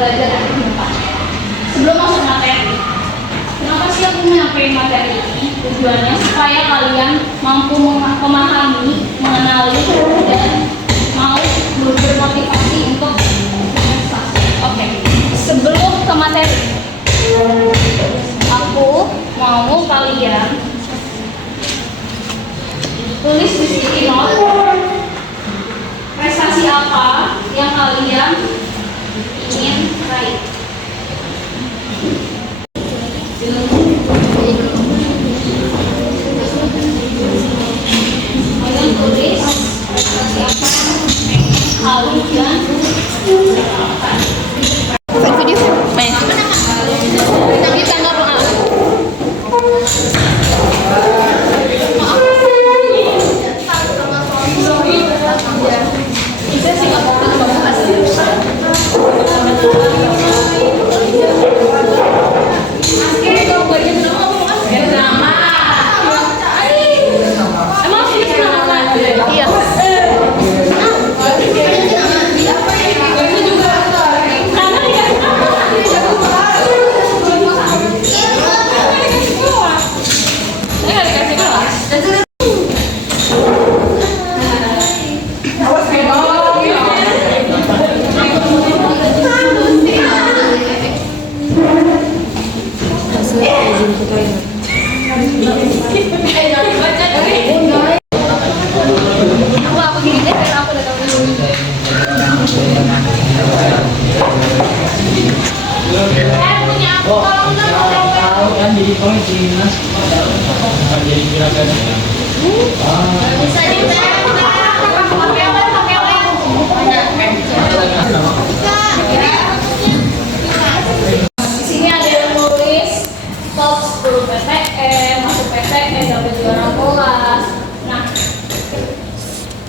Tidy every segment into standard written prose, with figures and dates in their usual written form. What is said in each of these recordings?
belajar dari kehidupannya. Sebelum masuk materi, kenapa sih aku menyampaikan materi ini? Tujuannya supaya kalian mampu memahami, mengenali, dan mau bermotivasi untuk berprestasi. Oke, sebelum ke materi, aku mau kalian tulis di sticky note prestasi apa yang kalian ingin raih. Kalian tulis prestasi apa kalian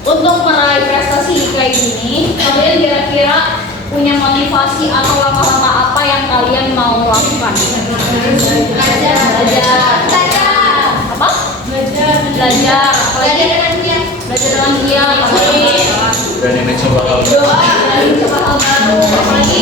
untuk meraih prestasi kayak gini, kalian kira-kira punya motivasi atau langkah-langkah apa yang kalian mau lakukan? Belajar. Apa? Belajar. Apalagi? Belajar dengan dia. Dan yang mencoba hal baru. Doa. Apalagi?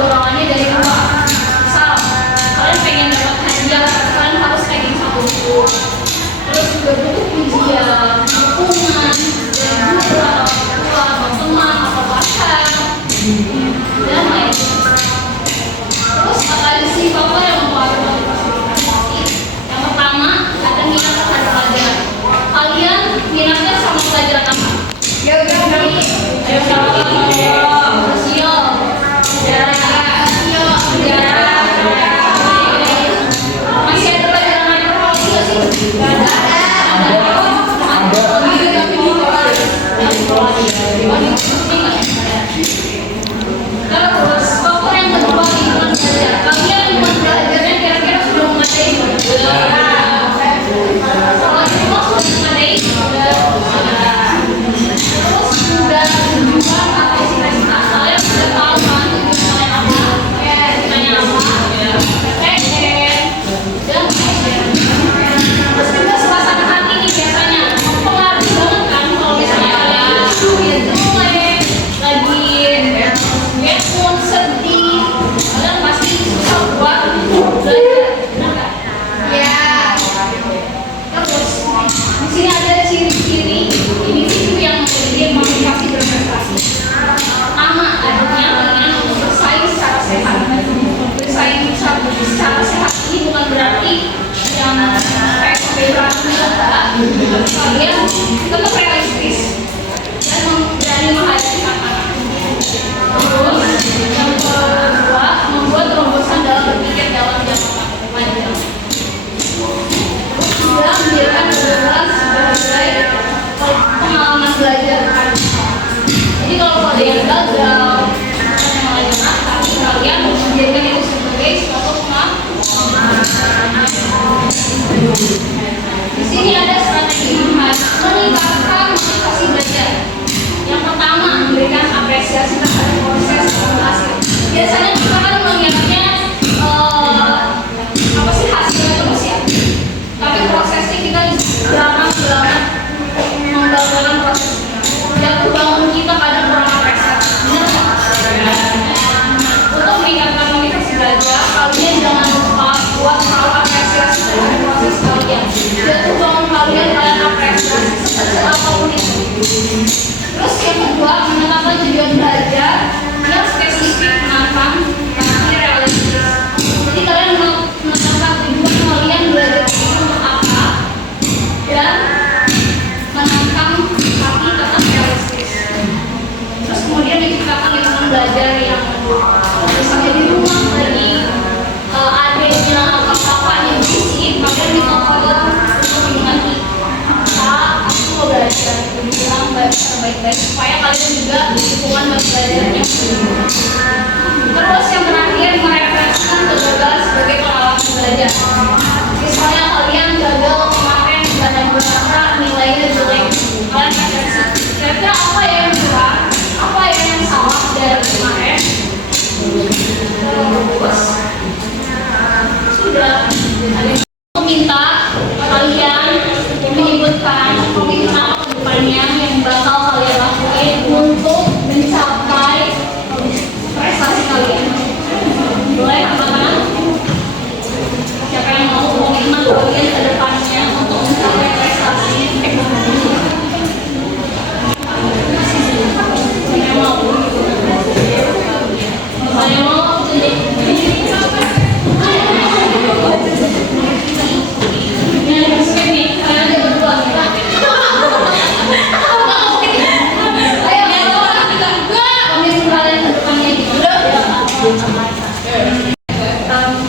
dorongannya dari luar. Misal kalian pengen dapat hadiah kalian tetap realistis dan berani menghadapi tantangan. Terus yang kedua, membuat terobosan dalam berpikir dalam jangka panjang. Juga menjadikan kegagalan sebagai pengalaman belajar. Jadi kalau kalian gagal, bukan malah nyerah, tapi kalian menjadikan itu sebagai suatu pengalaman. Di sini ada strategi meningkatkan motivasi belajar. Yang pertama, memberikan apresiasi terhadap proses hasil. Biasanya kita kan mengingatnya apa sih hasilnya terus ya. Tapi prosesnya kita jarang banget membanggakan prosesnya. Yang kebangun kita kadang kurang apresiasi. Benar nggak? Untuk meningkatkan motivasi belajar, kalian jangan lupa buat selalu apresiasi terhadap proses kalian. Jatuh bangun kalian apresiasi sekecil apapun itu. Terus yang kedua, menetapkan tujuan belajar yang spesifik, matang, tapi realistis. Jadi kalian menetapkan tujuan kalian belajar itu untuk apa dan menantang tapi tetap realistis. Terus kemudian diciptakan lingkungan belajar yang misalnya di rumah lagi ada yang bilang apa-apanya berisik, kalian ditelepon untuk mengerti. Aku mau belajar, bilang baik-baik supaya kalian juga lingkungan belajarnya. Terus yang terakhir, merefleksikan kegagalan sebagai pengalaman belajar. Misalnya kalian gagal kemarin bahan bahasa nilainya jelek, kalian refleksi. Kira-kira apa ya yang kurang, apa ya yang salah dari kemarin? Terus sudah ada yang minta kalian menyebutkan komitmen kedepannya yang bakal kalian lakuin untuk mencapai prestasi kalian. Boleh anak-anak? Siapa yang mau komitmen kalian kedepannya untuk mencapai prestasi? Siapa yang mau? Siapa yang mau?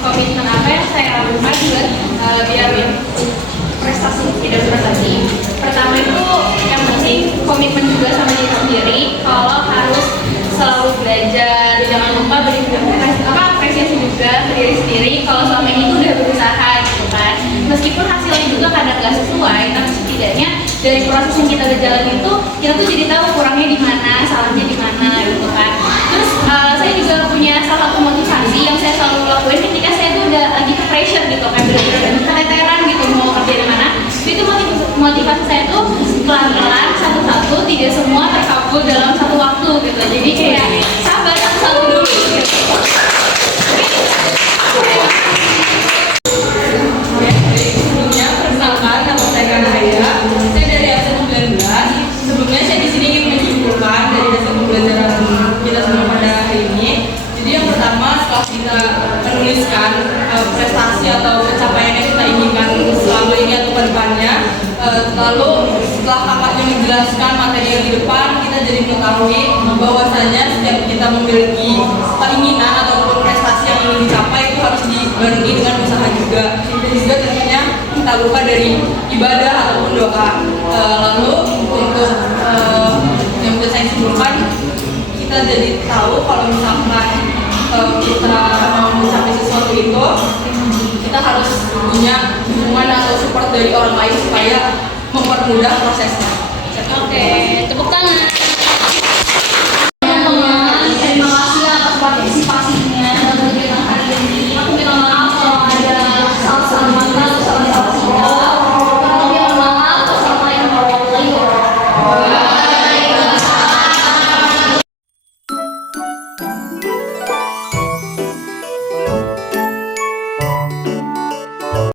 Komitmen apa yang saya lakukan biar prestasi tidak berhenti. Pertama itu yang penting komitmen juga sama diri sendiri. Kalau harus selalu belajar, jangan lupa beri apresiasi juga ke diri sendiri. Kalau selama ini tuh udah berusaha gitu kan. Meskipun hasilnya juga kadang nggak sesuai, tapi setidaknya dari proses yang kita berjalan itu kita tuh jadi tahu kurangnya di mana, salahnya di mana gitu kan. Terus saya juga punya salah satu motivasi yang saya selalu lakuin ketika saya tuh udah lagi ke pressure gitu kan, bener-bener keteteran gitu mau kerja di mana. Itu motivasi saya tuh pelan-pelan satu-satu, tidak semua terkabul dalam satu waktu gitu. Jadi kayak sabar satu-satu dulu gitu. Sebelumnya perkenalkan nama saya Kanaya. Saya dari ASN 19. Sebelumnya saya di sini ingin menyimpulkan dari hasil pembelajaran kita semua pada hari ini. Jadi yang pertama, setelah kita menuliskan prestasi atau pencapaian yang kita inginkan selama ini atau ke depannya, lalu setelah kakaknya menjelaskan materi yang di depan, kita jadi mengetahui bahwasanya setiap kita memiliki keinginan ataupun prestasi yang ingin dicapai itu harus dibarengi dengan usaha juga. Dan juga tentunya kita lupa dari ibadah ataupun doa. Lalu untuk yang bisa saya simpulkan, kita jadi tahu kalau misalkan kita mau mencapai sesuatu itu, kita harus punya dukungan atau support dari orang lain supaya mempermudah prosesnya. Oke, tepuk